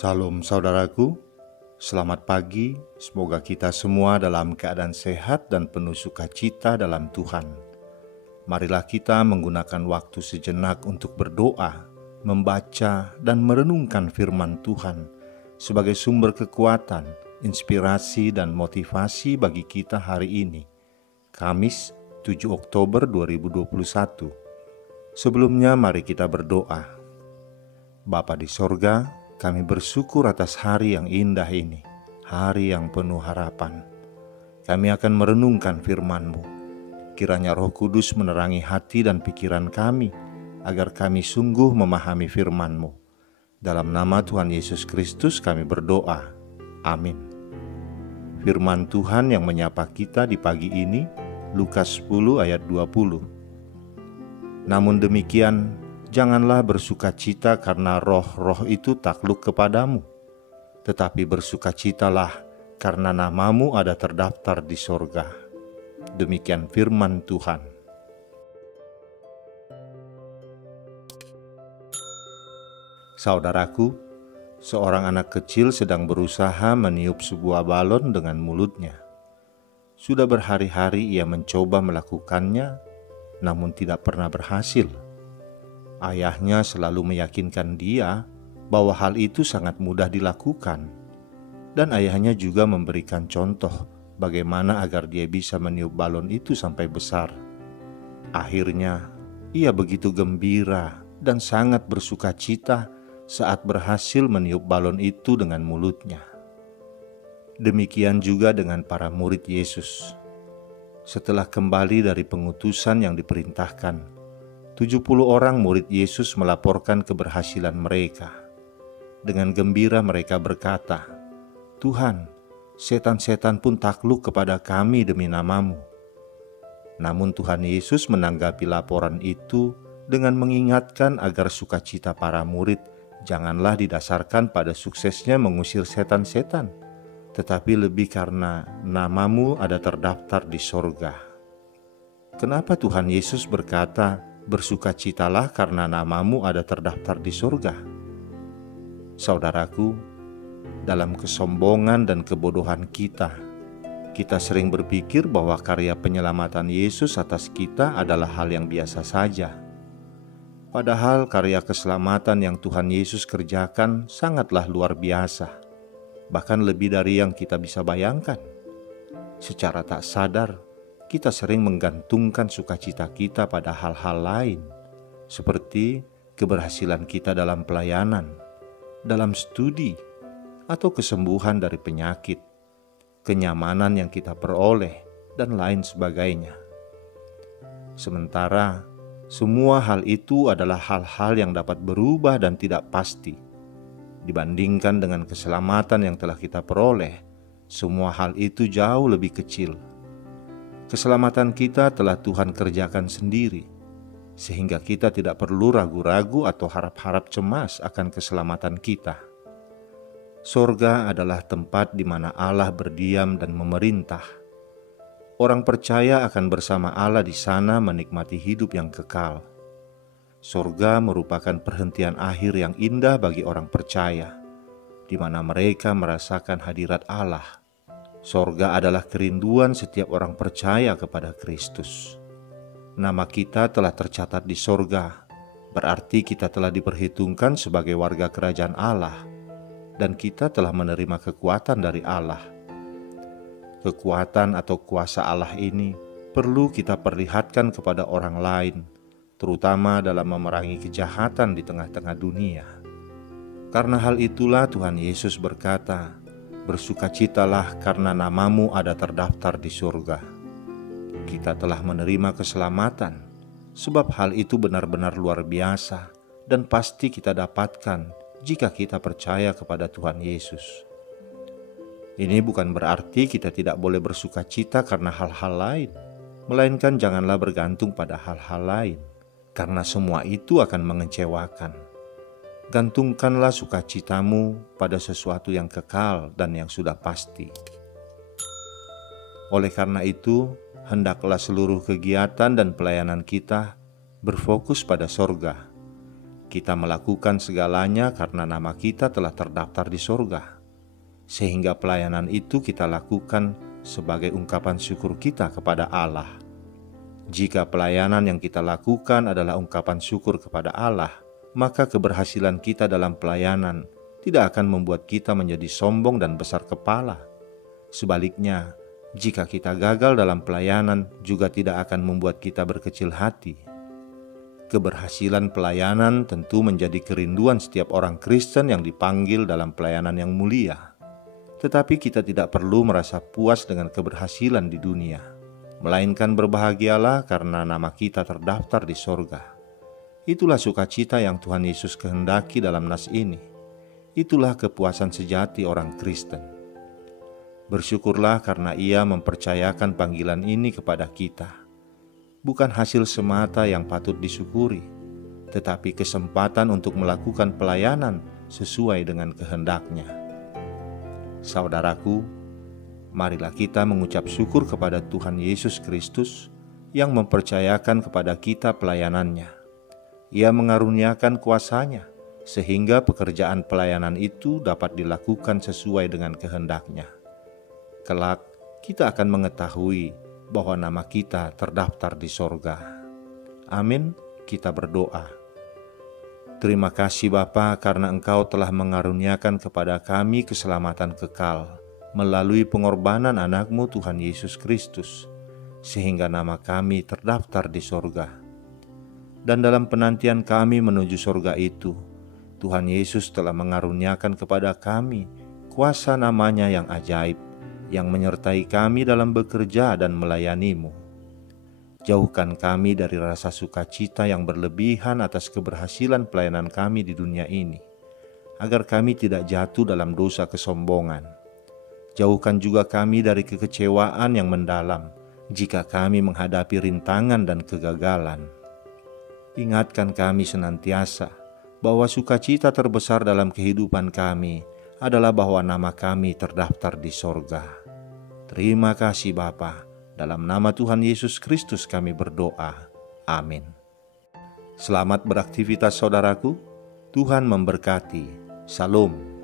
Salam saudaraku, selamat pagi. Semoga kita semua dalam keadaan sehat dan penuh sukacita dalam Tuhan. Marilah kita menggunakan waktu sejenak untuk berdoa, membaca dan merenungkan firman Tuhan sebagai sumber kekuatan, inspirasi dan motivasi bagi kita hari ini, Kamis 7 Oktober 2021. Sebelumnya mari kita berdoa. Bapa di sorga, kami bersyukur atas hari yang indah ini, hari yang penuh harapan. Kami akan merenungkan firman-Mu. Kiranya Roh Kudus menerangi hati dan pikiran kami, agar kami sungguh memahami firman-Mu. Dalam nama Tuhan Yesus Kristus kami berdoa. Amin. Firman Tuhan yang menyapa kita di pagi ini, Lukas 10 ayat 20. Namun demikian, janganlah bersukacita karena roh-roh itu takluk kepadamu, tetapi bersukacitalah karena namamu ada terdaftar di sorga. Demikian firman Tuhan. Saudaraku, seorang anak kecil sedang berusaha meniup sebuah balon dengan mulutnya. Sudah berhari-hari ia mencoba melakukannya, namun tidak pernah berhasil. Ayahnya selalu meyakinkan dia bahwa hal itu sangat mudah dilakukan, dan ayahnya juga memberikan contoh bagaimana agar dia bisa meniup balon itu sampai besar. Akhirnya, ia begitu gembira dan sangat bersukacita saat berhasil meniup balon itu dengan mulutnya. Demikian juga dengan para murid Yesus. Setelah kembali dari pengutusan yang diperintahkan, 70 orang murid Yesus melaporkan keberhasilan mereka. Dengan gembira mereka berkata, "Tuhan, setan-setan pun takluk kepada kami demi nama-Mu." Namun Tuhan Yesus menanggapi laporan itu dengan mengingatkan agar sukacita para murid janganlah didasarkan pada suksesnya mengusir setan-setan, tetapi lebih karena nama-Mu ada terdaftar di sorga. Kenapa Tuhan Yesus berkata, "Bersukacitalah karena namamu ada terdaftar di sorga"? Saudaraku, dalam kesombongan dan kebodohan kita sering berpikir bahwa karya penyelamatan Yesus atas kita adalah hal yang biasa saja. Padahal karya keselamatan yang Tuhan Yesus kerjakan sangatlah luar biasa, bahkan lebih dari yang kita bisa bayangkan. Secara tak sadar, kita sering menggantungkan sukacita kita pada hal-hal lain, seperti keberhasilan kita dalam pelayanan, dalam studi, atau kesembuhan dari penyakit, kenyamanan yang kita peroleh, dan lain sebagainya. Sementara, semua hal itu adalah hal-hal yang dapat berubah dan tidak pasti. Dibandingkan dengan keselamatan yang telah kita peroleh, semua hal itu jauh lebih kecil. Keselamatan kita telah Tuhan kerjakan sendiri, sehingga kita tidak perlu ragu-ragu atau harap-harap cemas akan keselamatan kita. Sorga adalah tempat di mana Allah berdiam dan memerintah. Orang percaya akan bersama Allah di sana menikmati hidup yang kekal. Sorga merupakan perhentian akhir yang indah bagi orang percaya, di mana mereka merasakan hadirat Allah. Sorga adalah kerinduan setiap orang percaya kepada Kristus. Nama kita telah tercatat di sorga, berarti kita telah diperhitungkan sebagai warga kerajaan Allah, dan kita telah menerima kekuatan dari Allah. Kekuatan atau kuasa Allah ini perlu kita perlihatkan kepada orang lain, terutama dalam memerangi kejahatan di tengah-tengah dunia. Karena hal itulah Tuhan Yesus berkata, "Bersukacitalah karena namamu ada terdaftar di surga." Kita telah menerima keselamatan, sebab hal itu benar-benar luar biasa dan pasti kita dapatkan jika kita percaya kepada Tuhan Yesus. Ini bukan berarti kita tidak boleh bersukacita karena hal-hal lain, melainkan janganlah bergantung pada hal-hal lain, karena semua itu akan mengecewakan. Gantungkanlah sukacitamu pada sesuatu yang kekal dan yang sudah pasti. Oleh karena itu, hendaklah seluruh kegiatan dan pelayanan kita berfokus pada sorga. Kita melakukan segalanya karena nama kita telah terdaftar di sorga, sehingga pelayanan itu kita lakukan sebagai ungkapan syukur kita kepada Allah. Jika pelayanan yang kita lakukan adalah ungkapan syukur kepada Allah, maka keberhasilan kita dalam pelayanan tidak akan membuat kita menjadi sombong dan besar kepala. Sebaliknya, jika kita gagal dalam pelayanan juga tidak akan membuat kita berkecil hati. Keberhasilan pelayanan tentu menjadi kerinduan setiap orang Kristen yang dipanggil dalam pelayanan yang mulia. Tetapi kita tidak perlu merasa puas dengan keberhasilan di dunia, melainkan berbahagialah karena nama kita terdaftar di sorga. Itulah sukacita yang Tuhan Yesus kehendaki dalam nas ini. Itulah kepuasan sejati orang Kristen. Bersyukurlah karena Ia mempercayakan panggilan ini kepada kita. Bukan hasil semata yang patut disyukuri, tetapi kesempatan untuk melakukan pelayanan sesuai dengan kehendak-Nya. Saudaraku, marilah kita mengucap syukur kepada Tuhan Yesus Kristus yang mempercayakan kepada kita pelayanan-Nya. Ia mengaruniakan kuasa-Nya, sehingga pekerjaan pelayanan itu dapat dilakukan sesuai dengan kehendak-Nya. Kelak, kita akan mengetahui bahwa nama kita terdaftar di sorga. Amin, kita berdoa. Terima kasih Bapa karena Engkau telah mengaruniakan kepada kami keselamatan kekal melalui pengorbanan anak-Mu Tuhan Yesus Kristus, sehingga nama kami terdaftar di sorga. Dan dalam penantian kami menuju sorga itu, Tuhan Yesus telah mengaruniakan kepada kami kuasa nama-Nya yang ajaib, yang menyertai kami dalam bekerja dan melayani-Mu. Jauhkan kami dari rasa sukacita yang berlebihan atas keberhasilan pelayanan kami di dunia ini, agar kami tidak jatuh dalam dosa kesombongan. Jauhkan juga kami dari kekecewaan yang mendalam jika kami menghadapi rintangan dan kegagalan. Ingatkan kami senantiasa bahwa sukacita terbesar dalam kehidupan kami adalah bahwa nama kami terdaftar di sorga. Terima kasih Bapa, dalam nama Tuhan Yesus Kristus kami berdoa. Amin. Selamat beraktivitas saudaraku, Tuhan memberkati. Shalom.